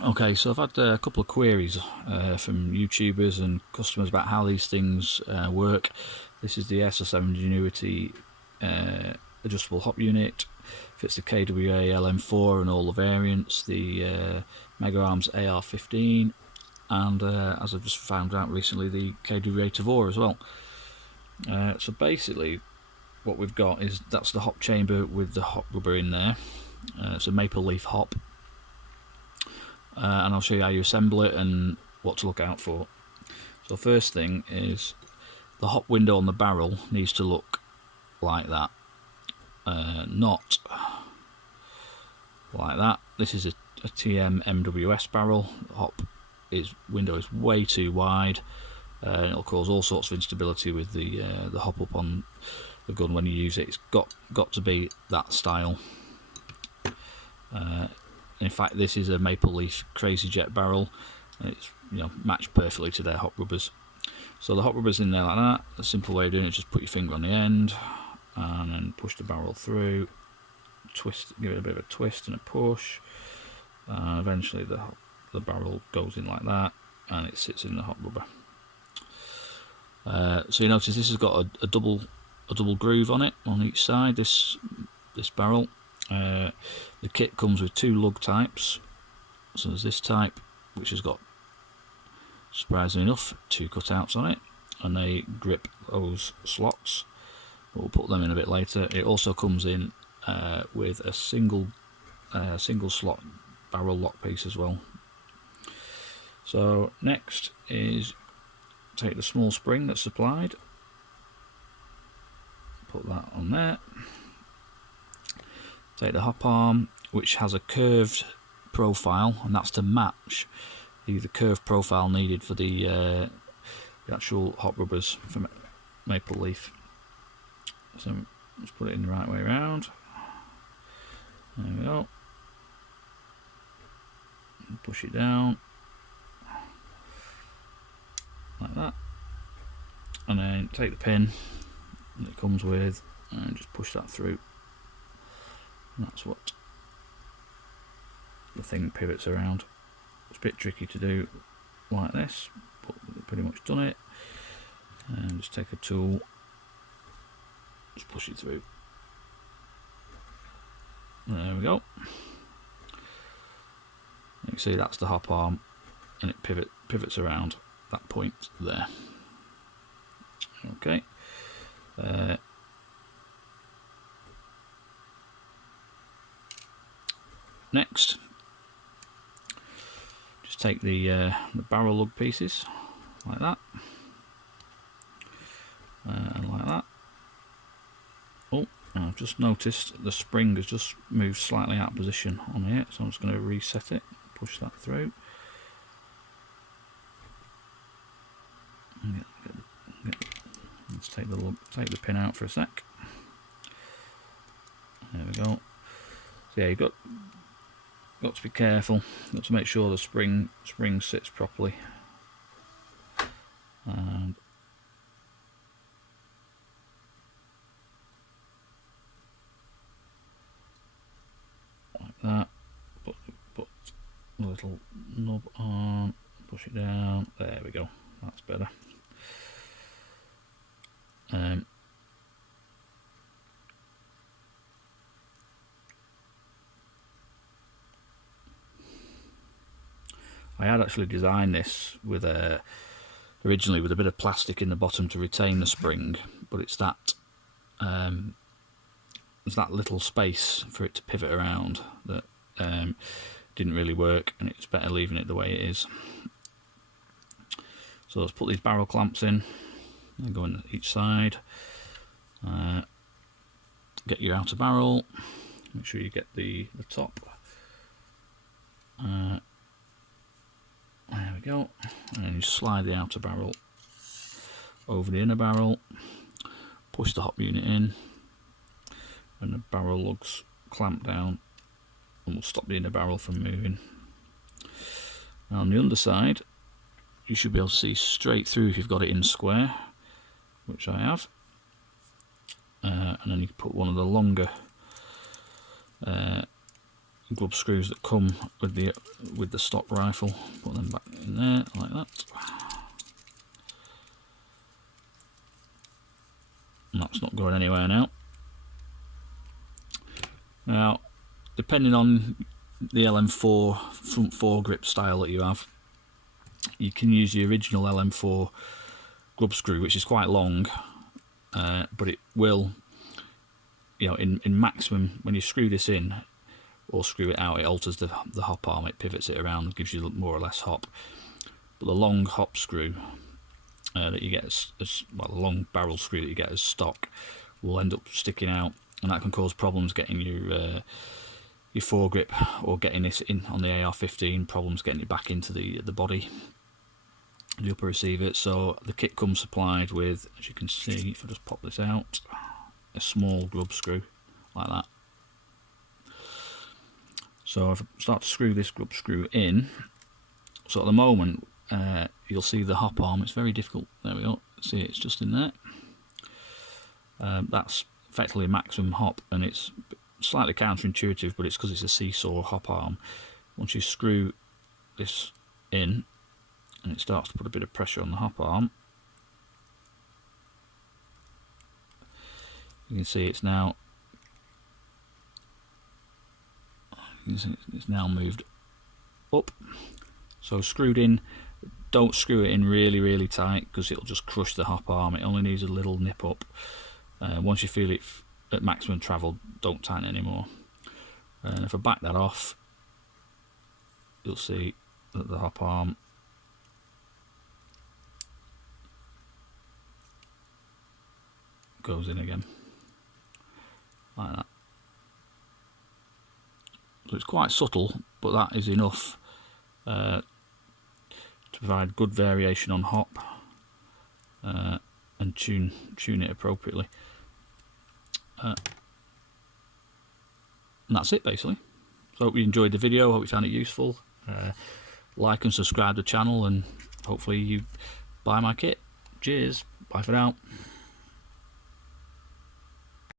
Okay, so I've had a couple of queries from YouTubers and customers about how these things work. This is the Airsoft Engenuity adjustable hop unit. Fits the KWA LM4 and all the variants, the Mega Arms AR-15, and as I've just found out recently, the KWA Tavor as well. So basically, what we've got is that's the hop chamber with the hop rubber in there. It's a maple leaf hop. And I'll show you how you assemble it and what to look out for. So first thing is the hop window on the barrel needs to look like that, not like that. This is a TM MWS barrel. The hop window is way too wide, and it'll cause all sorts of instability with the hop up on the gun when you use it. It's got to be that style. In fact, this is a Maple Leaf Crazy Jet barrel. It's matched perfectly to their hop rubbers. So the hop rubber's in there like that. A simple way of doing it is just put your finger on the end and then push the barrel through. Twist, give it a bit of a twist and a push. Eventually the barrel goes in like that, and it sits in the hop rubber. So you notice this has got a double groove on it on each side. This barrel. The kit comes with two lug types. So there's this type, which has got, surprisingly enough, two cutouts on it, and they grip those slots. We'll put them in a bit later. It also comes in with a single slot barrel lock piece as well. So next is take the small spring that's supplied, put that on there. Take the hop arm, which has a curved profile, and that's to match the curved profile needed for the actual hop rubbers from Maple Leaf. So let's put it in the right way around. There we go. And push it down like that, and then take the pin that it comes with and just push that through. And that's what the thing pivots around. It's a bit tricky to do like this, but we've pretty much done it. And just take a tool, just push it through. There we go. You can see that's the hop arm, and it pivots around that point there. Okay. Next, just take the barrel lug pieces like that, and like that. Oh, I've just noticed the spring has just moved slightly out of position on here, so I'm just going to reset it, push that through. Let's take the pin out for a sec. There we go. So yeah, you've got to be careful. Got to make sure the spring sits properly. And like that. Put a little knob on. Push it down. There we go. That's better. I had actually designed this with originally with a bit of plastic in the bottom to retain the spring, but it's that there's that little space for it to pivot around that didn't really work, and it's better leaving it the way it is. So let's put these barrel clamps in and go on each side. Get your outer barrel, make sure you get the top. There we go, and then you slide the outer barrel over the inner barrel, push the hop unit in, and the barrel lugs clamp down and will stop the inner barrel from moving. Now on the underside, you should be able to see straight through if you've got it in square, which I have. And then you can put one of the longer glove screws that come with the stock rifle. Put them back in there like that. And that's not going anywhere now. Now, depending on the LM4 front foregrip style that you have, you can use the original LM4 grub screw, which is quite long, but it will, in maximum, when you screw this in or screw it out, it alters the hop arm, it pivots it around, gives you more or less hop. But the long hop screw that you get as well, the long barrel screw that you get as stock, will end up sticking out, and that can cause problems getting your foregrip, or getting this in on the AR-15, problems getting it back into the body, the upper receiver. So the kit comes supplied with, as you can see, if I just pop this out, a small grub screw like that. So if I start to screw this grub screw in, so at the moment you'll see the hop arm, it's very difficult, there we go, see it's just in there. That's effectively maximum hop, and it's slightly counterintuitive, but it's because it's a seesaw hop arm. Once you screw this in and it starts to put a bit of pressure on the hop arm, you can see it's now moved up. So screwed in, don't screw it in really tight, because it'll just crush the hop arm. It only needs a little nip up. Once you feel it at maximum travel, don't tighten it anymore. And if I back that off, you'll see that the hop arm goes in again like that. So it's quite subtle, but that is enough to provide good variation on hop, and tune it appropriately. And that's it basically. So I hope you enjoyed the video, hope you found it useful. Like and subscribe to the channel, and hopefully you buy my kit. Cheers, bye for now.